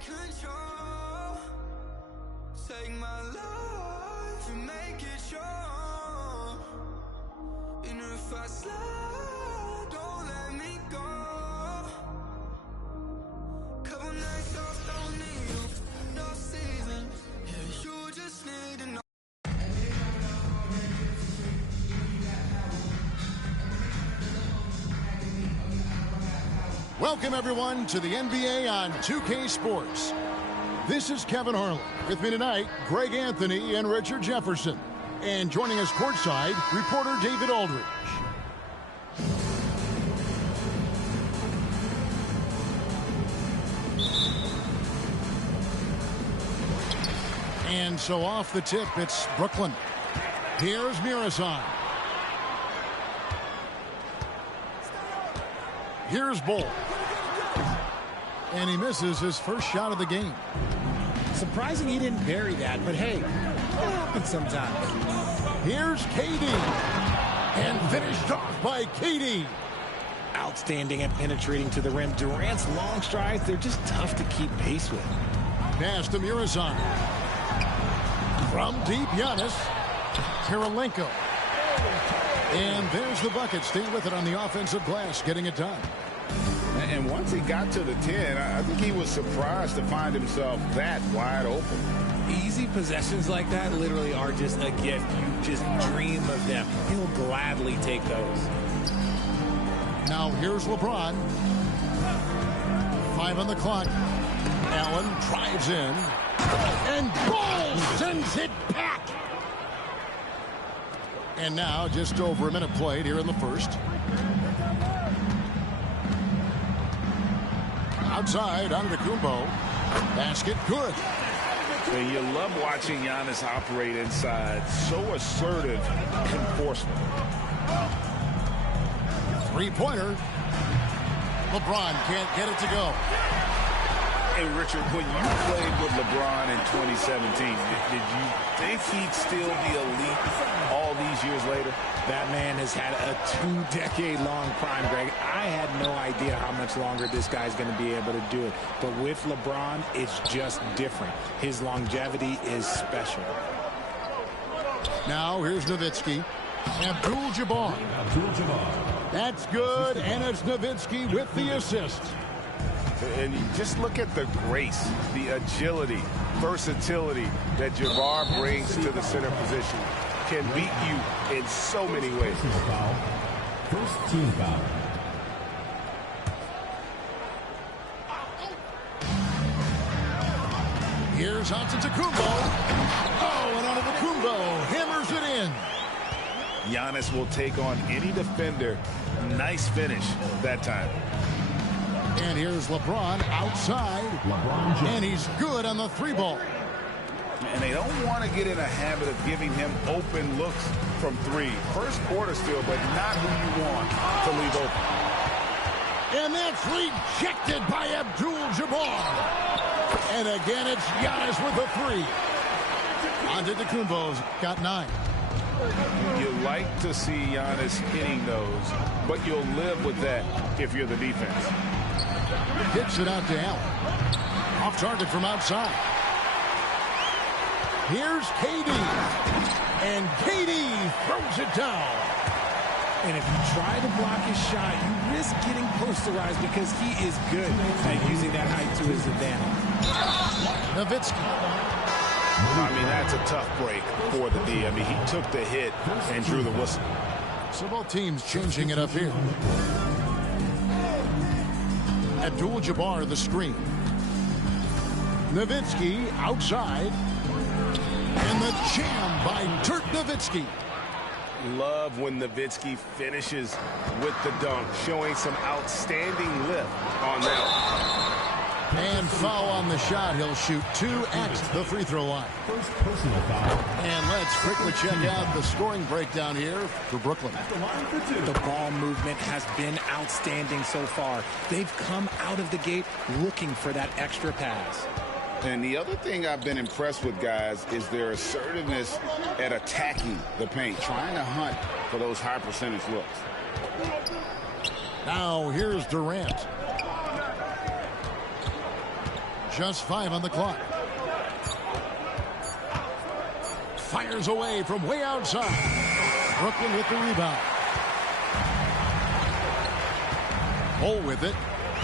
control. Take my life and make it yours. And if I slide, don't let me go. Couple nights off, don't need you. No season, yeah, you just need to know. Welcome, everyone, to the NBA on 2K Sports. This is Kevin Harlan. With me tonight, Greg Anthony and Richard Jefferson. And joining us courtside, reporter David Aldridge. And so off the tip, it's Brooklyn. Here's Mirazon. Here's Bull. And he misses his first shot of the game. Surprising he didn't bury that, but hey, it happens sometimes. Here's KD. And finished off by KD. Outstanding and penetrating to the rim. Durant's long strides, they're just tough to keep pace with. Pass to Mirazon. From deep, Giannis. Kirilenko. And there's the bucket. Staying with it on the offensive glass, getting it done. And once he got to the 10, I think he was surprised to find himself that wide open. Easy possessions like that literally are just a gift. You just dream of them. He'll gladly take those. Now here's LeBron. 5 on the clock. Allen drives in. And Ball sends it back. And now just over a minute played here in the first. Outside, Antetokounmpo. Basket good. And you love watching Giannis operate inside. So assertive enforcement. Three-pointer. LeBron can't get it to go. Hey, Richard, when you played with LeBron in 2017, did you think he'd still be elite all these years later? That man has had a 2-decade-long prime, Greg. I had no idea how much longer this guy's going to be able to do it. But with LeBron, it's just different. His longevity is special. Now here's Nowitzki. Abdul-Jabbar. That's good, and it's Nowitzki with the assist. And you just look at the grace, the agility, versatility that Jabbar brings to the center position. Can beat you in so many ways. First team foul. Here's Antetokounmpo. Oh, and Antetokounmpo hammers it in. Giannis will take on any defender. Nice finish that time. And here's LeBron outside. And he's good on the 3-ball. And they don't want to get in a habit of giving him open looks from 3. First quarter still, but not who you want to leave open. And that's rejected by Abdul-Jabbar. And again, it's Giannis with a 3. Antetokounmpo's got 9. You like to see Giannis hitting those, but you'll live with that if you're the defense. Kicks it out to Allen. Off target from outside. Here's KD. And KD throws it down. And if you try to block his shot, you risk getting posterized because he is good at using that height to his advantage. Nowitzki. I mean, that's a tough break for the D. I mean, he took the hit and drew the whistle. So both teams changing it up here. Abdul-Jabbar the screen. Nowitzki outside. And the jam by Dirk Nowitzki. Love when Nowitzki finishes with the dunk, showing some outstanding lift on that. And foul on the shot. He'll shoot 2 at the free throw line. First personal foul. And let's quickly check out the scoring breakdown here for Brooklyn. The ball movement has been outstanding so far. They've come out of the gate looking for that extra pass. And the other thing I've been impressed with, guys, is their assertiveness at attacking the paint, trying to hunt for those high percentage looks. Now here's Durant. Just 5 on the clock. Fires away from way outside. Brooklyn with the rebound. Bull with it.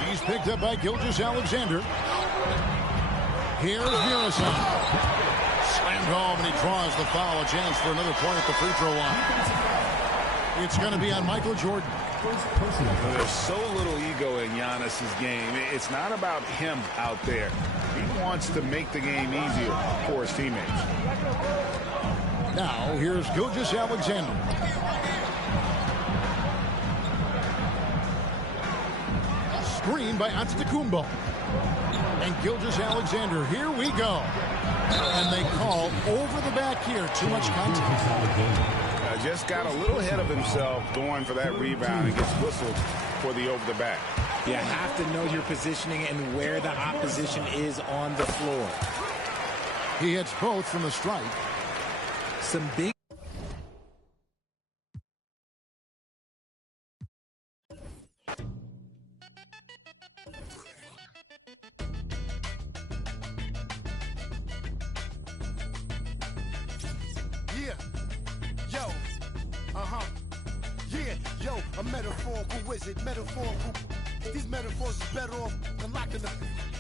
He's picked up by Gilgeous-Alexander. Here's Murison. Slammed home, and he draws the foul. A chance for another point at the free throw line. It's going to be on Michael Jordan. There's so little ego in Giannis's game. It's not about him out there. He wants to make the game easier for his teammates. Now, here's Gilgeous-Alexander. Screen by Antetokounmpo. And Gilgeous-Alexander, here we go. And they call over the back here. Too much contact. Just got a little ahead of himself going for that rebound and gets whistled for the over the back. You have to know your positioning and where the opposition is on the floor. He hits both from the stripe. Some big. A metaphorical wizard, metaphorical. These metaphors is better off than locking them.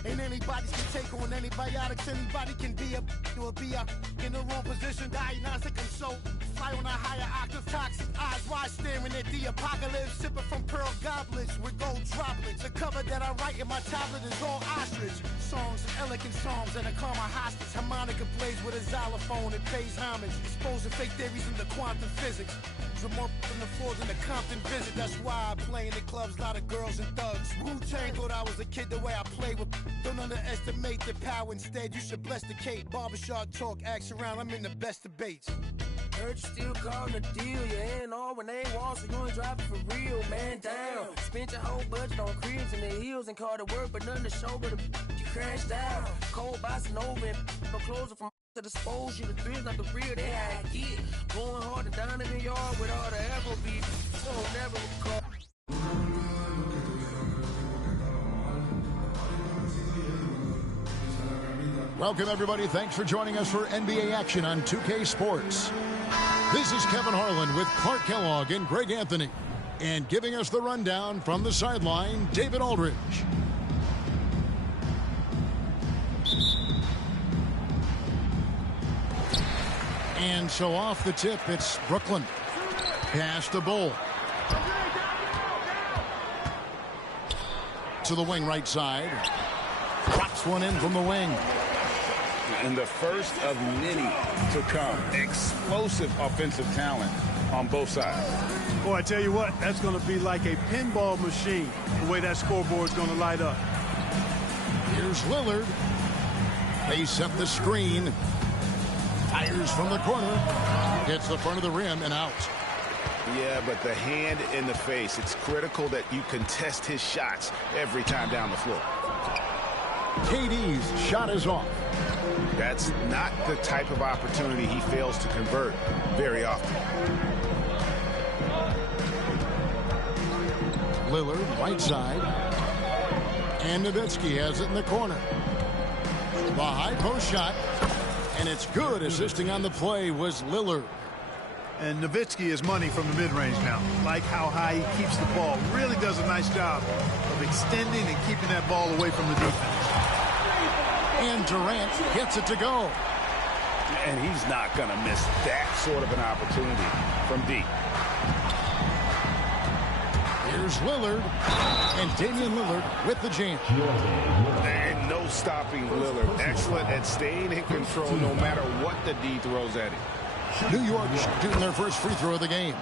Ain't anybody's can take on antibiotics. Anybody can be in the wrong position. Diagnostic, I'm so fly on a higher octave. Toxic eyes wide staring at the apocalypse. Sipping from pearl goblets with gold droplets. The cover that I write in my tablet is all ostrich. Songs and elegant psalms and a karma hostage. Harmonica plays with a xylophone and pays homage. Exposing fake theories into quantum physics. More from the floors in the Compton visit. That's why I play in the clubs, lot of girls and thugs. Wu-Tang thought I was a kid the way I play with. Don't underestimate the power. Instead, you should bless the Kate. Barbershop talk, axe around. I'm in the best debates. Heard you still calling a deal. You ain't all when they want, so you ain't driving for real. Man down. Spent your whole budget on cribs and the heels and car to work, but nothing to show but you crashed out. Cold bossing over and no closer from to dispose you. The thrills not the real, they how I get. Going hard and down in the yard with all the Afrobeat. So never recall. Welcome, everybody. Thanks for joining us for NBA action on 2K Sports. This is Kevin Harlan with Clark Kellogg and Greg Anthony. And giving us the rundown from the sideline, David Aldridge. And so off the tip, it's Brooklyn. Pass to Bull. To the wing right side. Drops one in from the wing. And the first of many to come. Explosive offensive talent on both sides. Boy, I tell you what, that's going to be like a pinball machine, the way that scoreboard's going to light up. Here's Lillard. They set the screen. Fires from the corner. Hits the front of the rim and out. Yeah, but the hand in the face. It's critical that you contest his shots every time down the floor. KD's shot is off. That's not the type of opportunity he fails to convert very often. Lillard, right side. And Nowitzki has it in the corner. The high post shot. And it's good. Assisting on the play was Lillard. And Nowitzki is money from the mid-range now. Like how high he keeps the ball. Really does a nice job of extending and keeping that ball away from the defense. And Durant gets it to go. And he's not going to miss that sort of an opportunity from deep. Here's Lillard. And Damian Lillard with the jam. And no stopping Lillard. Excellent at staying in control no matter what the D throws at him. New York shooting their first free throw of the game.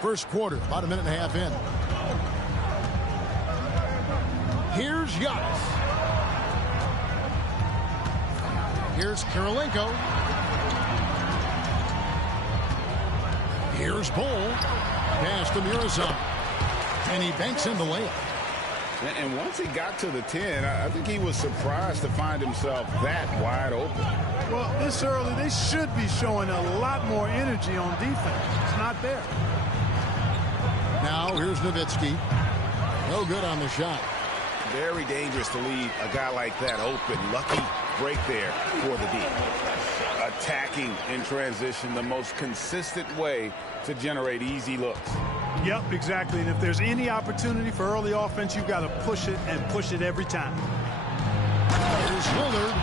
First quarter, about a minute and a half in. Here's Giannis. Here's Kirilenko. Here's Bull. Pass to Murison. And he banks in the layup. And once he got to the 10, I think he was surprised to find himself that wide open. Well, this early, they should be showing a lot more energy on defense. It's not there. Now, here's Nowitzki. No good on the shot. Very dangerous to leave a guy like that open. Lucky break there for the D. Attacking in transition, the most consistent way to generate easy looks. Yep, exactly. And if there's any opportunity for early offense, you've got to push it and push it every time. Here's Lillard,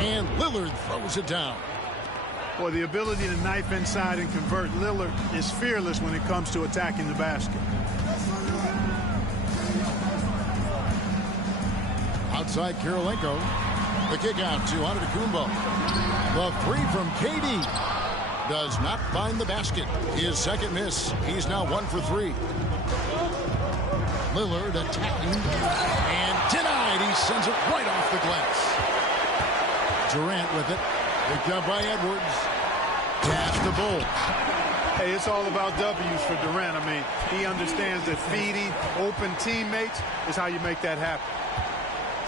and Lillard throws it down. Boy, the ability to knife inside and convert. Lillard is fearless when it comes to attacking the basket. Outside Kirilenko. The kick out to Antetokounmpo. The three from KD does not find the basket. His second miss. He's now 1 for 3. Lillard attacking and denied. He sends it right off the glass. Durant with it. Picked up by Edwards. Pass to Bull. Hey, it's all about W's for Durant. I mean, he understands that feeding open teammates is how you make that happen.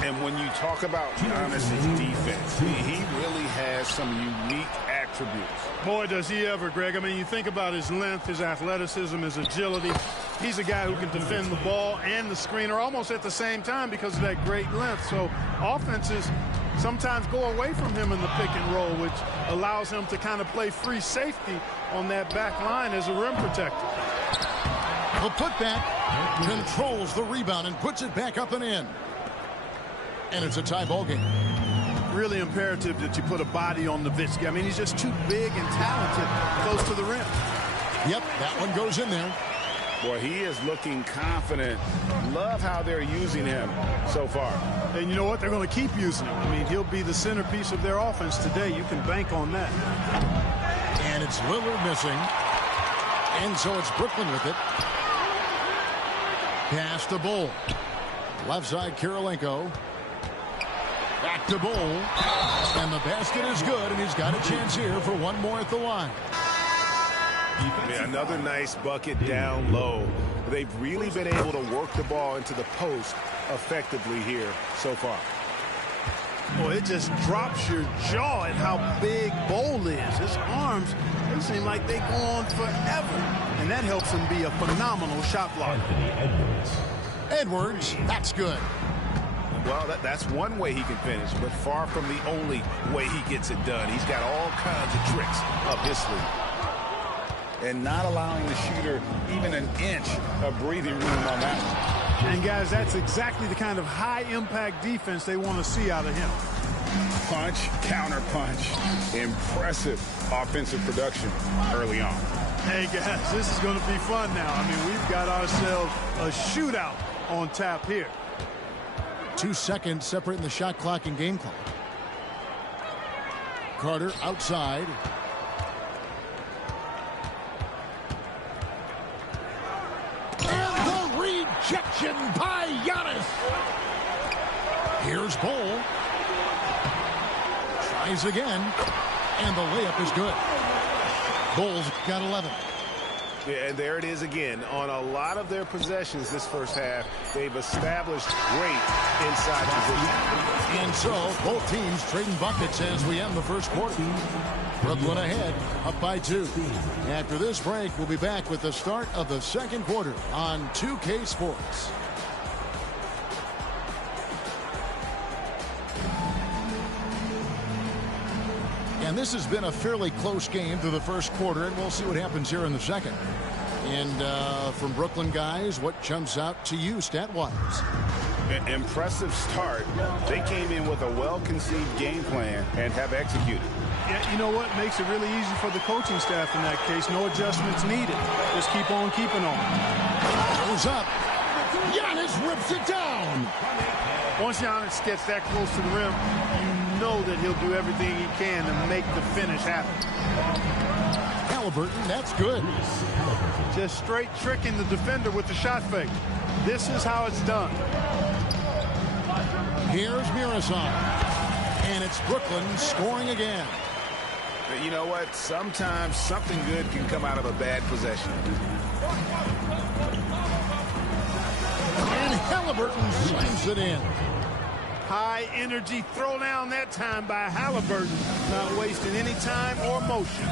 And when you talk about Giannis' defense, he really has some unique attributes. Boy, does he ever, Greg. I mean, you think about his length, his athleticism, his agility. He's a guy who can defend the ball and the screener almost at the same time because of that great length. So offenses sometimes go away from him in the pick and roll, which allows him to kind of play free safety on that back line as a rim protector. The putback controls the rebound and puts it back up and in. And it's a tie ball game. Really imperative that you put a body on Nowitzki. I mean, he's just too big and talented close to the rim. Yep, that one goes in there. Boy, he is looking confident. Love how they're using him so far. And you know what? They're going to keep using him. I mean, he'll be the centerpiece of their offense today. You can bank on that. And it's Lillard missing. And so it's Brooklyn with it. Pass to Bull. Left side, Kirilenko. Back to Bull. And the basket is good, and he's got a chance here for one more at the line. Yeah, another nice bucket down low. They've really been able to work the ball into the post effectively here so far. Boy, it just drops your jaw at how big Bull is. His arms, they seem like they go on forever. And that helps him be a phenomenal shot blocker. Edwards, that's good. Well, that's one way he can finish, but far from the only way he gets it done. He's got all kinds of tricks up his sleeve. And not allowing the shooter even an inch of breathing room on that one. And, guys, that's exactly the kind of high-impact defense they want to see out of him. Punch, counter punch. Impressive offensive production early on. Hey, guys, this is going to be fun now. I mean, we've got ourselves a shootout on tap here. 2 seconds separating the shot clock and game clock. Carter outside. And the rejection by Giannis. Here's Bull. Tries again. And the layup is good. Bull's got 11. Yeah, and there it is again. On a lot of their possessions this first half, they've established great inside position. And so, both teams trading buckets as we end the first quarter. Brooklyn ahead, up by 2. After this break, we'll be back with the start of the second quarter on 2K Sports. And this has been a fairly close game through the first quarter, and we'll see what happens here in the second. And from Brooklyn guys, what jumps out to you stat-wise? An impressive start. They came in with a well-conceived game plan and have executed. Yeah, you know what? Makes it really easy for the coaching staff in that case. No adjustments needed. Just keep on keeping on. Goes up. Giannis rips it down. Once Giannis gets that close to the rim, you know that he'll do everything he can to make the finish happen. Halliburton, that's good. Just straight tricking the defender with the shot fake. This is how it's done. Here's Mirasan. And it's Brooklyn scoring again. You know what? Sometimes something good can come out of a bad possession. And Halliburton slams it in. High energy throw down that time by Halliburton. Not wasting any time or motion.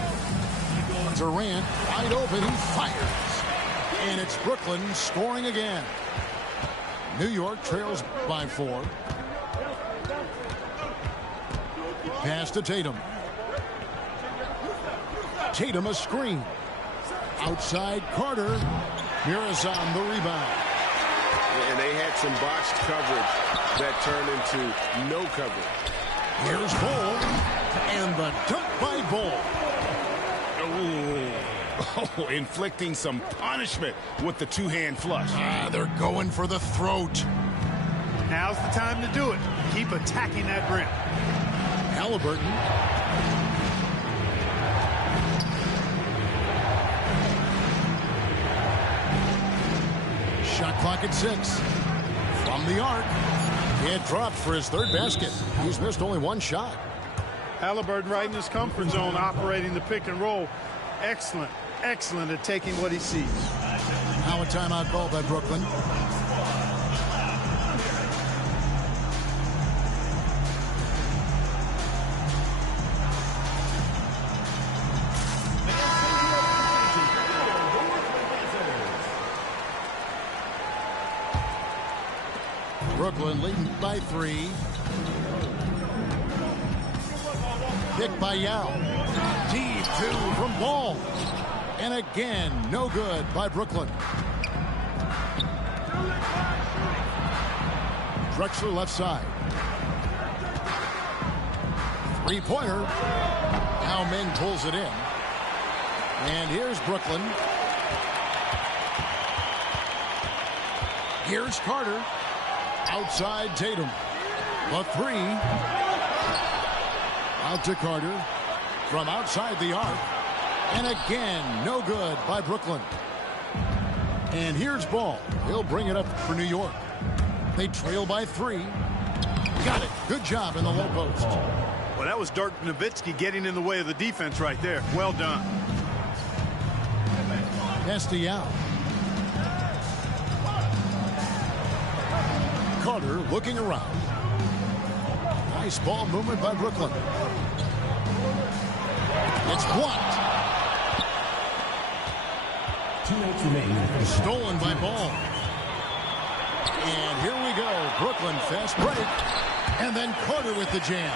Durant wide open. He fires. And it's Brooklyn scoring again. New York trails by 4. Pass to Tatum. Tatum a screen. Outside Carter. Mira's on the rebound. And they had some botched coverage that turned into no coverage. Here's Bull. And the dunk by Bull. Oh, inflicting some punishment with the two-hand flush. They're going for the throat. Now's the time to do it. Keep attacking that rim. Halliburton. Shot clock at 6. From the arc. It dropped for his 3rd basket. He's missed only 1 shot. Halliburton right in his comfort zone, operating the pick and roll. Excellent, excellent at taking what he sees. Now a timeout call by Brooklyn. Brooklyn leading by 3. Pick by Yao. Deep 2 from Ball. And again, no good by Brooklyn. Drexler left side. 3-pointer. Now Ming pulls it in. And here's Brooklyn. Here's Carter. Outside Tatum. The 3. Out to Carter. From outside the arc. And again, no good by Brooklyn. And here's Ball. He'll bring it up for New York. They trail by 3. Got it. Good job in the low post. Well, that was Dirk Nowitzki getting in the way of the defense right there. Well done. Yao. Carter looking around. Nice ball movement by Brooklyn. It's blocked. 2 minutes remaining. Stolen by Ball. And here we go. Brooklyn fast break. And then Carter with the jam.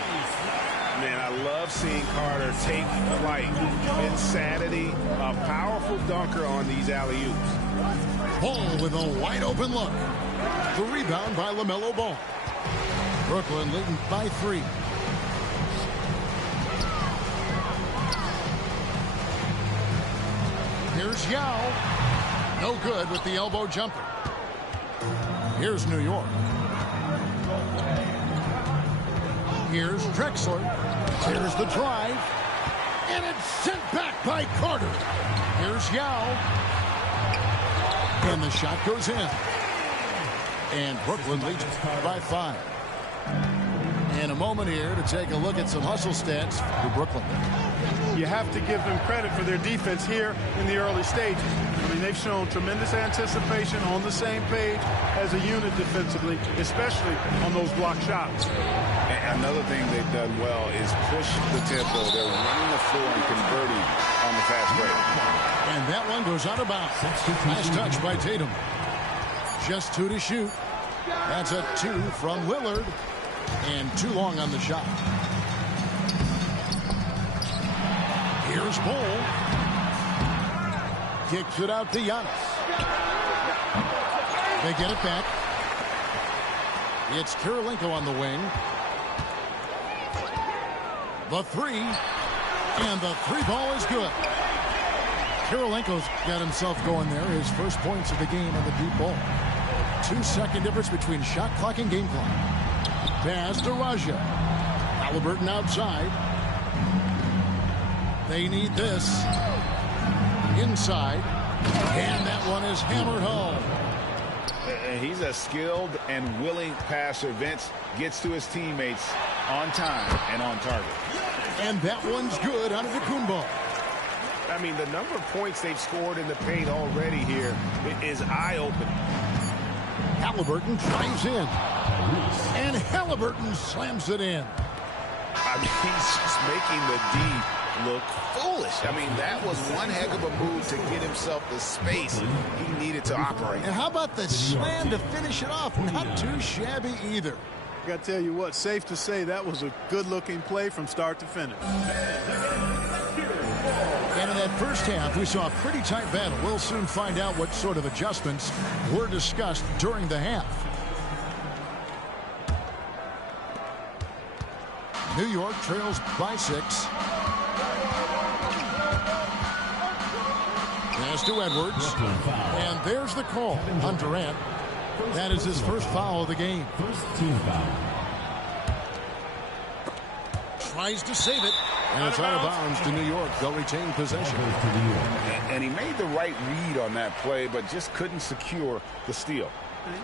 Man, I love seeing Carter take flight. Insanity. A powerful dunker on these alley-oops. Ball with a wide open look. The rebound by LaMelo Ball. Brooklyn leading by 3. Here's Yao. No good with the elbow jumper. Here's New York. Here's Drexler. Here's the drive. And it's sent back by Carter. Here's Yao. And the shot goes in. And Brooklyn leads by 5. And a moment here to take a look at some hustle stats for Brooklyn. You have to give them credit for their defense here in the early stages. I mean, they've shown tremendous anticipation, on the same page as a unit defensively, especially on those block shots. And another thing they've done well is push the tempo. They're running the floor and converting on the fast break. And that one goes out of bounds. Nice touch by Tatum. Just 2 to shoot. That's a 2 from Lillard. And too long on the shot. Here's Bull. Kicks it out to Giannis. They get it back. It's Kirilenko on the wing. The 3. And the 3 ball is good. Kirilenko's got himself going there. His first points of the game on the deep ball. 2-second difference between shot clock and game clock. Pass to Raja. Halliburton outside. They need this. Inside. And that one is hammered home. He's a skilled and willing passer. Vince gets to his teammates on time and on target. And that one's good out of the Kumbo. I mean, the number of points they've scored in the paint already here is eye-opening. Halliburton drives in. And Halliburton slams it in. I mean, he's just making the D look foolish. I mean, that was one heck of a move to get himself the space he needed to operate. And how about the slam to finish it off? Not too shabby either. I got to tell you what, safe to say that was a good-looking play from start to finish. And in that first half, we saw a pretty tight battle. We'll soon find out what sort of adjustments were discussed during the half. New York trails by 6. Pass to Edwards. And there's the call on Durant. That is his first foul of the game. First team foul. Tries to save it. And it's out of bounds to New York. They'll retain possession. And he made the right read on that play, but just couldn't secure the steal.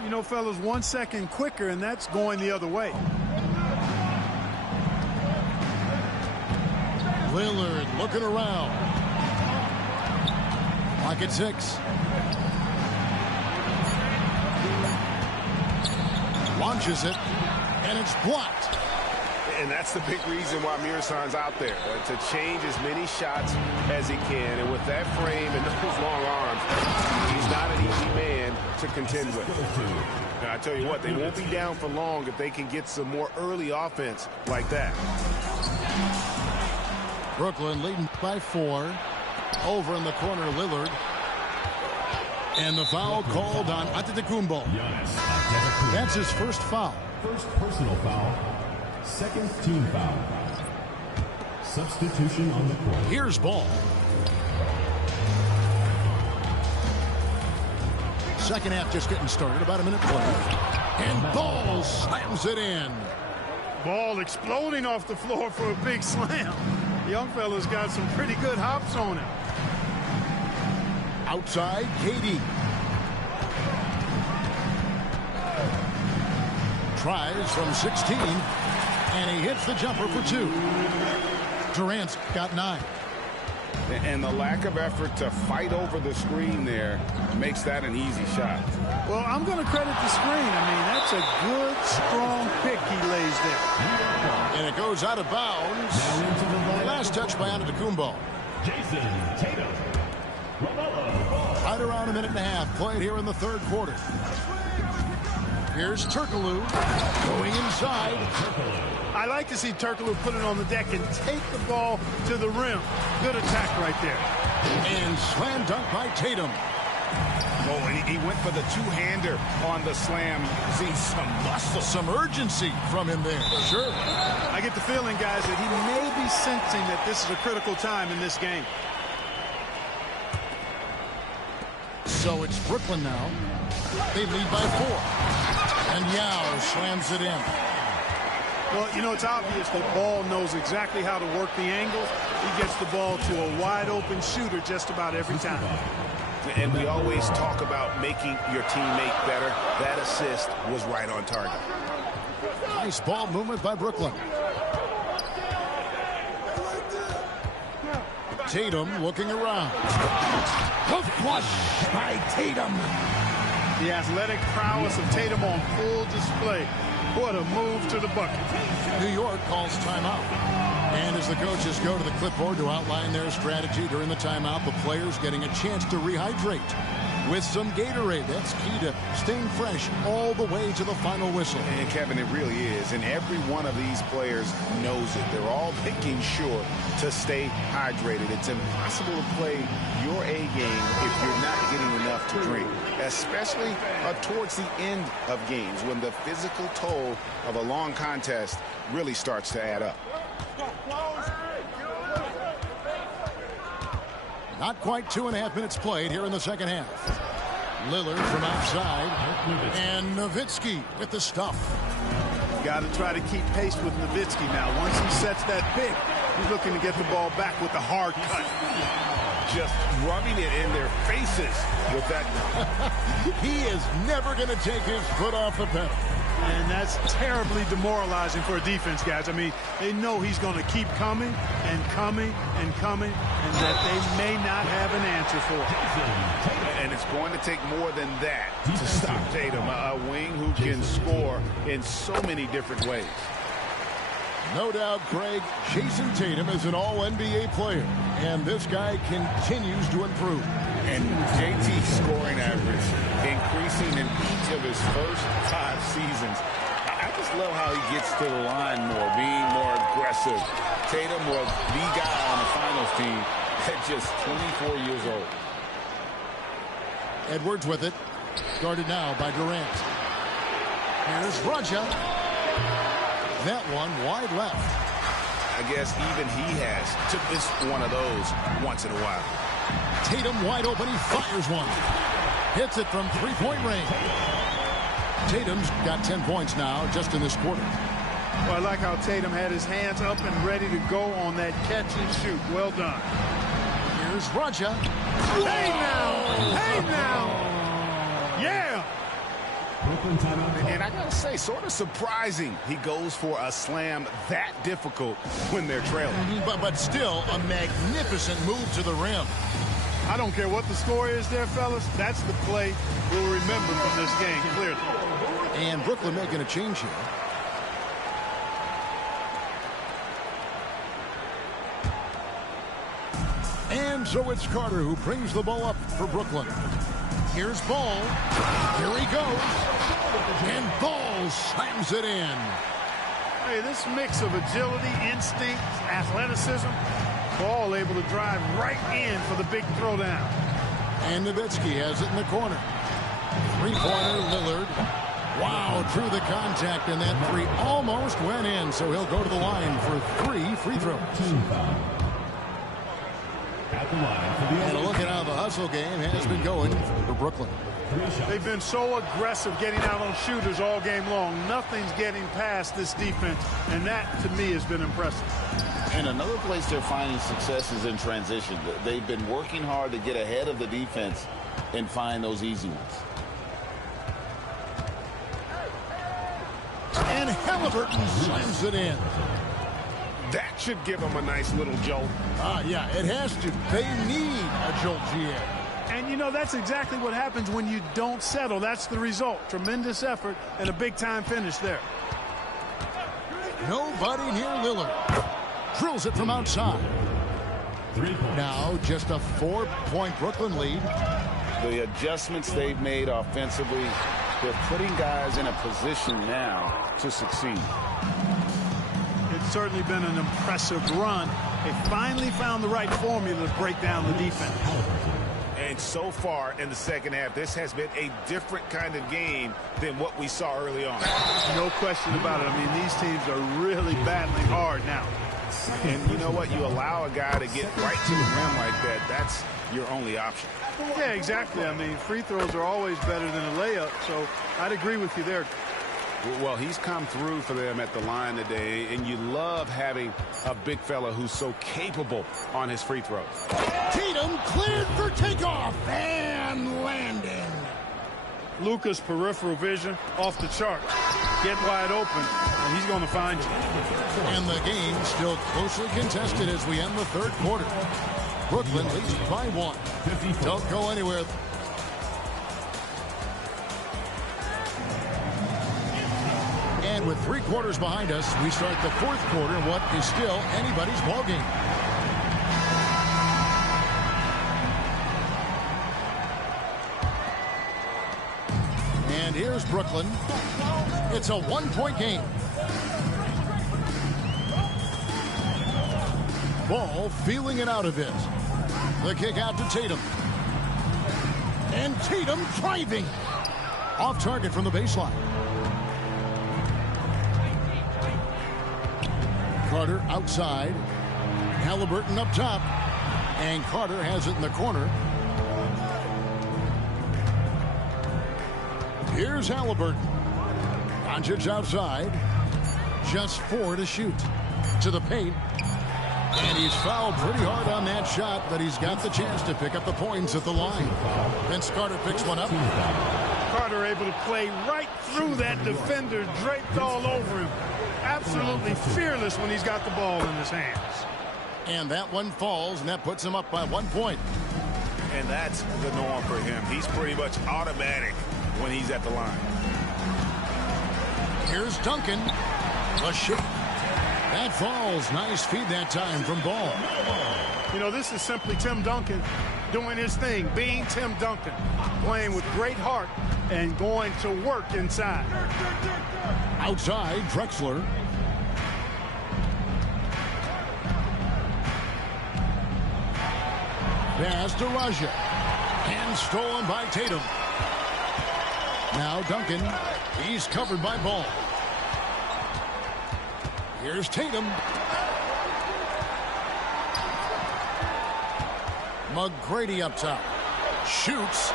You know, fellas, 1 second quicker, and that's going the other way. Lillard looking around. Clock at 6. Launches it, and it's blocked. And that's the big reason why Mirasan's out there, to change as many shots as he can. And with that frame and those long arms, he's not an easy man to contend with. Now, I tell you what, they won't be down for long if they can get some more early offense like that. Brooklyn leading by 4. Over in the corner, Lillard. And the foul called on Antetokounmpo. That's his first foul. First personal foul. Second team foul. Substitution on the court. Here's Ball. Second half just getting started. About a minute left. And Ball slams it in. Ball exploding off the floor for a big slam. Young fella's got some pretty good hops on him. Outside, KD. Tries from 16. And he hits the jumper for 2. Durant's got 9. And the lack of effort to fight over the screen there makes that an easy shot. Well, I'm going to credit the screen. I mean, that's a good, strong pick he lays there. And it goes out of bounds. Last touch by Antetokounmpo. Jason Tatum. Right around a minute and a half played here in the third quarter. Here's Turkoglu going inside. I like to see Turkoglu put it on the deck and take the ball to the rim. Good attack right there. And slam dunk by Tatum. Oh, and he went for the two-hander on the slam. See some muscle. Some urgency from him there. Sure. I get the feeling, guys, that he may be sensing that this is a critical time in this game. So it's Brooklyn now. They lead by 4. And Yao slams it in. Well, you know, it's obvious that Ball knows exactly how to work the angles. He gets the ball to a wide-open shooter just about every time. And we always talk about making your teammate better. That assist was right on target. Nice ball movement by Brooklyn. Tatum looking around. Hook flush by Tatum. The athletic prowess of Tatum on full display. What a move to the bucket. New York calls timeout. And as the coaches go to the clipboard to outline their strategy during the timeout, the players getting a chance to rehydrate with some Gatorade. That's key to staying fresh all the way to the final whistle. And Kevin, it really is. And every one of these players knows it. They're all making sure to stay hydrated. It's impossible to play your A game if you're not getting enough to drink, especially towards the end of games when the physical toll of a long contest really starts to add up. Not quite 2.5 minutes played here in the second half. Lillard from outside. And Nowitzki with the stuff. Got to try to keep pace with Nowitzki now. Once he sets that pick, he's looking to get the ball back with the hard cut. Just rubbing it in their faces with that. He is never going to take his foot off the pedal. And that's terribly demoralizing for a defense, guys. I mean, they know he's going to keep coming and coming and coming, and that they may not have an answer for it. And it's going to take more than that to stop Tatum, a wing who can score in so many different ways. No doubt, Greg, Jason Tatum is an all-NBA player, and this guy continues to improve. And JT's scoring average increasing in each of his first 5 seasons. I just love how he gets to the line more, being more aggressive. Tatum was the guy on the finals team at just 24 years old. Edwards with it. Guarded now by Durant. Here's Raja. That one wide left. I guess even he has to miss one of those once in a while. Tatum wide open. He fires one. Hits it from three-point range. Tatum's got 10 points now just in this quarter. Well, I like how Tatum had his hands up and ready to go on that catch and shoot. Well done. Here's Raja. Hey now! Hey now! Yeah! And I gotta say, sort of surprising he goes for a slam that difficult when they're trailing. But still a magnificent move to the rim. I don't care what the score is there, fellas. That's the play we'll remember from this game, clearly. And Brooklyn making a change here. And so it's Carter who brings the ball up for Brooklyn. Here's Ball. Here he goes. And Ball slams it in. Hey, this mix of agility, instinct, athleticism, Ball able to drive right in for the big throwdown. And Nowitzki has it in the corner. Three-pointer, Lillard. Wow, through the contact, and that three almost went in, so he'll go to the line for 3 free throws. And a look at how the hustle game has been going for Brooklyn. They've been so aggressive getting out on shooters all game long. Nothing's getting past this defense, and that, to me, has been impressive. And another place they're finding success is in transition. They've been working hard to get ahead of the defense and find those easy ones. And Halliburton slams it in. That should give them a nice little jolt. Yeah, it has to. They need a jolt, GA. And, you know, that's exactly what happens when you don't settle. That's the result. Tremendous effort and a big-time finish there. Nobody near Lillard. Drills it from outside. Now just a 4-point Brooklyn lead. The adjustments they've made offensively, they're putting guys in a position now to succeed. It's certainly been an impressive run. They finally found the right formula to break down the defense. And so far in the second half, this has been a different kind of game than what we saw early on. No question about it. I mean, these teams are really battling hard now. And you know what? You allow a guy to get right to the rim like that, that's your only option. Yeah, exactly. I mean, free throws are always better than a layup, so I'd agree with you there. Well, he's come through for them at the line today, and you love having a big fella who's so capable on his free throws. Tatum cleared for takeoff and landing. Luka's peripheral vision off the chart. Get wide open, and he's going to find you. And the game still closely contested as we end the third quarter. Brooklyn leads by 1. Don't go anywhere. And with 3 quarters behind us, we start the fourth quarter in what is still anybody's ball game. And here's Brooklyn. It's a 1-point game. Ball feeling it out a bit. The kick out to Tatum. And Tatum driving. Off target from the baseline. Carter outside. Halliburton up top. And Carter has it in the corner. Here's Halliburton. Doncic outside. Just 4 to shoot. To the paint. And he's fouled pretty hard on that shot, but he's got the chance to pick up the points at the line. Vince Carter picks one up. Carter able to play right through that defender, draped all over him. Absolutely fearless when he's got the ball in his hands. And that one falls, and that puts him up by 1 point. And that's the norm for him. He's pretty much automatic when he's at the line. Here's Duncan. The shot. That falls. Nice feed that time from Ball. You know, this is simply Tim Duncan doing his thing, being Tim Duncan, playing with great heart and going to work inside. Outside, Drexler. Pass to Raja. And stolen by Tatum. Now Duncan. He's covered by Ball. Here's Tatum. McGrady up top. Shoots.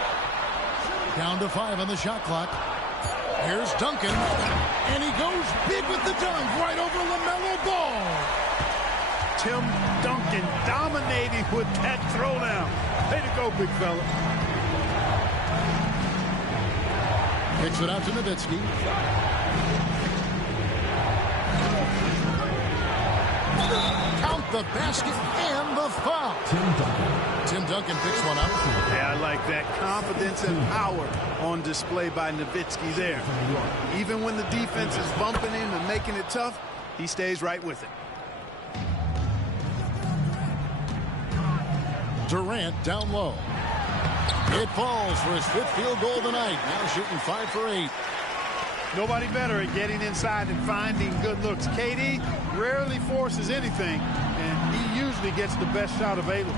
Down to 5 on the shot clock. Here's Duncan. And he goes big with the dunk right over LaMelo Ball. Tim Duncan dominating with that throwdown. Way to go, big fella. Kicks it out to Nowitzki. Count the basket and the foul. Tim Duncan picks one up. Yeah, I like that confidence and power on display by Nowitzki there. Even when the defense is bumping him and making it tough, he stays right with it. Durant down low. It falls for his 5th field goal of the night. Now shooting 5 for 8. Nobody better at getting inside and finding good looks. KD rarely forces anything, and he usually gets the best shot available.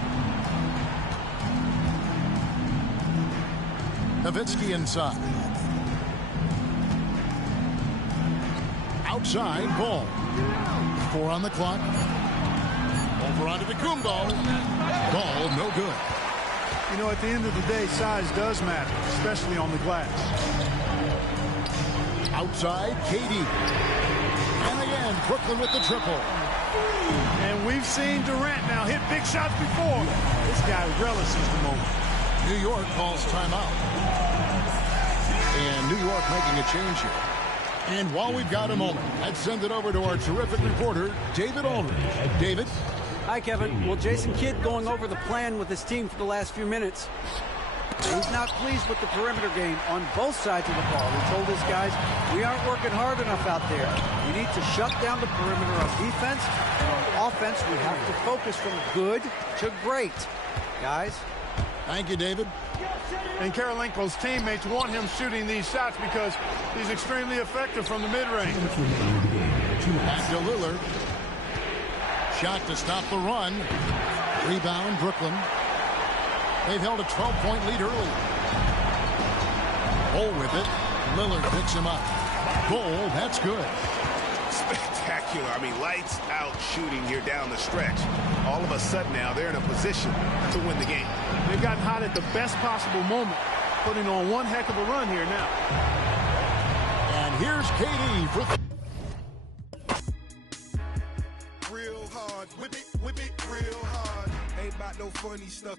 Nowitzki inside. Outside, Ball. 4 on the clock. Over onto Kumbo. Ball, no good. You know, at the end of the day, size does matter, especially on the glass. Outside, KD. And again, Brooklyn with the triple. And we've seen Durant now hit big shots before. This guy relishes the moment. New York calls timeout. And New York making a change here. And while we've got a moment, let's send it over to our terrific reporter, David Aldridge. David? Hi, Kevin. Well, Jason Kidd going over the plan with his team for the last few minutes. He's not pleased with the perimeter game on both sides of the ball. He told his guys, we aren't working hard enough out there. We need to shut down the perimeter on defense. And on offense, we have to focus from good to great. Guys. Thank you, David. And Karolinko's teammates want him shooting these shots because he's extremely effective from the mid-range. Back to Lillard. Shot to stop the run. Rebound, Brooklyn. They've held a 12-point lead early. Ball with it. Lillard picks him up. Ball, that's good. Spectacular. I mean, lights out shooting here down the stretch. All of a sudden now they're in a position to win the game. They've gotten hot at the best possible moment, putting on one heck of a run here now. And here's KD for... Real hard. Whip it real hard. Ain't about no funny stuff.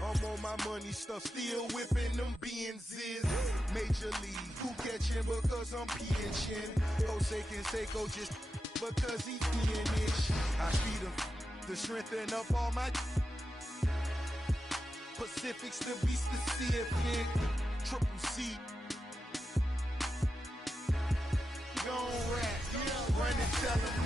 I'm on my money stuff, still whipping them Benzes. Major league, who catching because I'm pitching. Jose Canseco just because he finish. I feed him to strengthen up all my Pacifics to be specific. Triple C. Gon' rap, run and tell him